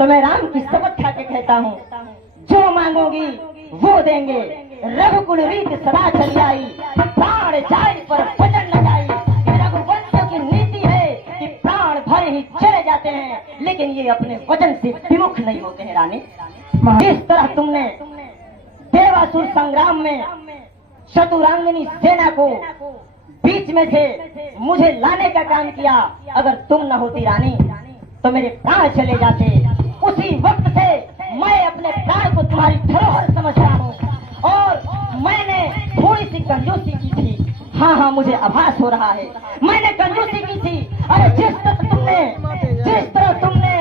तो मैं राम की शपथ खा के कहता हूँ, जो मांगोगी वो देंगे। रघुकुल रीत सदा चली आई, प्राण जाए पर वचन न जाई। रघुवंशियों की नीति है कि प्राण भरे ही चले जाते हैं, लेकिन ये अपने वचन से विमुख नहीं होते हैं। रानी, जिस तरह तुमने देवासुर संग्राम में चतुरांगनी सेना को बीच में से मुझे लाने का काम किया, अगर तुम न होती रानी तो मेरे प्राण चले जाते। उसी वक्त से मैं अपने प्राण को तुम्हारी धरोहर समझ रहा हूँ, और मैंने थोड़ी सी कंजूसी की थी। हाँ, मुझे आभास हो रहा है, मैंने कंजूसी की थी। अरे जिस तरह तुमने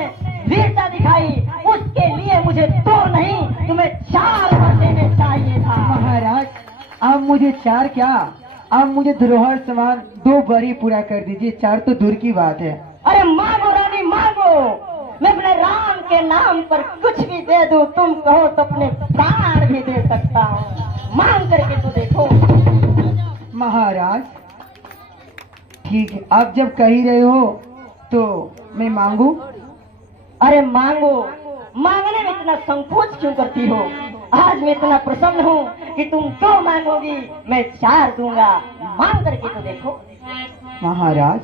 वीरता दिखाई, उसके लिए मुझे 2 नहीं तुम्हें 4 वर देने चाहिए था। महाराज, आप मुझे 4 क्या, आप मुझे धरोहर समान 2 वर ही पूरा कर दीजिए, 4 तो दूर की बात है। अरे मांगो रानी मांगो, मैं अपने राम के नाम पर कुछ भी दे दूं, तुम कहो तो अपने प्राण भी दे सकता हूँ। मांग करके तो देखो। महाराज ठीक है, आप जब कह ही रहे हो तो मैं मांगू। अरे मांगो, मांगने में इतना संकोच क्यों करती हो? आज मैं इतना प्रसन्न हूँ कि तुम 2 मांगोगी, मैं 4 दूंगा। मांग करके तो देखो। महाराज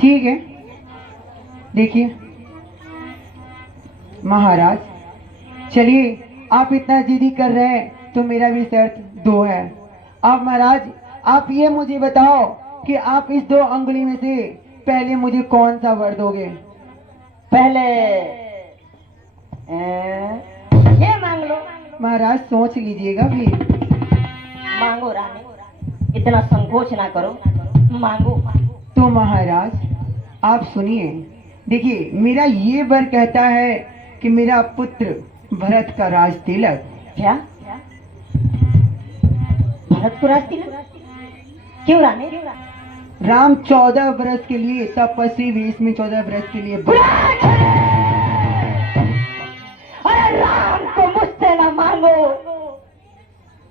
ठीक है, देखिए महाराज, चलिए आप इतना जिद्दी कर रहे हैं तो मेरा भी शर्त 2 है। आप महाराज, आप ये मुझे बताओ कि आप इस 2 अंगुली में से पहले मुझे कौन सा वर दोगे? पहले ये मांग लो। महाराज सोच लीजिएगा भी। मांगो रानी, इतना संकोच ना करो, मांगो। तो महाराज आप सुनिए, देखिए मेरा ये वर कहता है कि मेरा पुत्र भरत का राज तिलक। क्या भरत को राज तिलक? क्यों रानी? राम 14 वर्ष के लिए तपस्वी वेश में 14 वर्ष के लिए। अरे राम को मुझसे ना मांगो,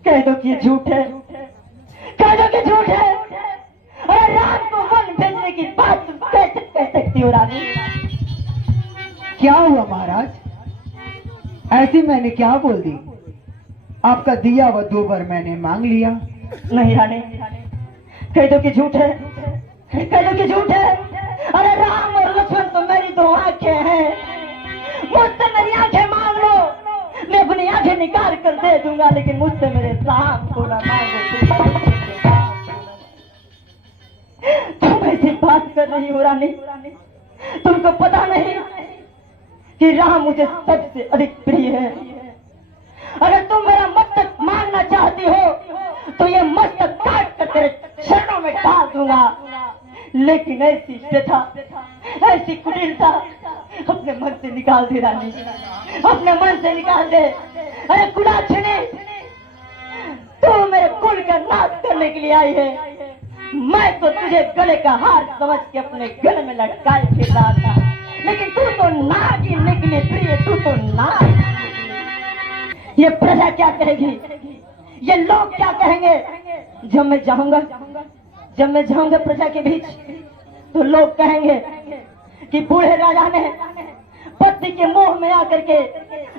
कह दो कि झूठ है, कह दो कि झूठ है। अरे राम को वन भेजने की बात तुम कैसे कह सकती हो रानी? क्या हुआ महाराज, ऐसी मैंने क्या बोल दी? आपका दिया हुआ 2 वर मैंने मांग लिया। नहीं रानी, कह दो कि झूठ है, कह दो कि झूठ है। अरे राम और लक्ष्मण तो मेरी 2 आंखें हैं, मुझसे मेरी आंखें मांग लो, मैं अपनी आंखें निकाल कर दे दूंगा, लेकिन मुझसे मेरे राम को ना मांगो। तुम ऐसी बात कर रही हो रानी? तुमको पता नहीं कि राम मुझे सबसे अधिक प्रिय है। अगर तुम मेरा मस्तक मांगना चाहती हो तो ये मस्तक काट कर तेरे चरणों में डाल दूंगा, लेकिन ऐसी व्यथा, ऐसी कुटिलता अपने मन से निकाल दे रानी, अपने मन से निकाल दे। अरे कुलाछिनी, तू मेरे कुल का नाश करने के लिए आई है, मैं तो तुझे गले का हार समझ के अपने गले में लटकाए फिर रहा था, लेकिन तू तो नाग ही निकली प्रिय, तू तो नाग। ये प्रजा क्या कहेगी, ये लोग क्या कहेंगे जब मैं जाऊंगा प्रजा के बीच? तो लोग कहेंगे कि बूढ़े राजा ने पत्नी के मोह में आकर के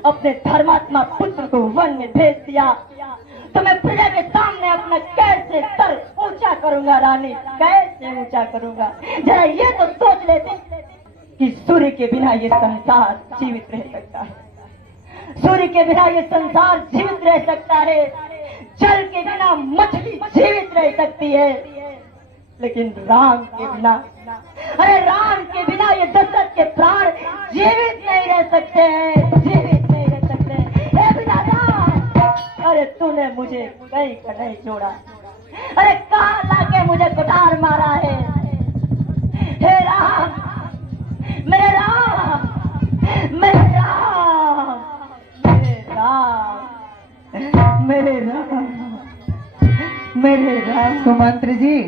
अपने धर्मात्मा पुत्र को वन में भेज दिया। तो मैं प्रजा के सामने अपना कैसे सर ऊंचा करूंगा रानी, कैसे ऊंचा करूंगा? जरा ये तो सोच लेते कि सूर्य के बिना ये संसार जीवित रह सकता है, सूर्य के बिना ये संसार जीवित रह सकता है, जल के बिना मछली जीवित रह सकती है, लेकिन राम के बिना, अरे राम के बिना ये दशरथ के प्राण जीवित नहीं रह सकते हैं, जीवित नहीं रह सकते। हे विधाता, अरे तूने मुझे कहीं का नहीं छोड़ा, अरे कहाँ लाके मुझे कुठार मारा है। हे राम, मेरे राम, मेरे राम, मेरे राम, मेरे राम, मेरे राम। सुमंत्र जी,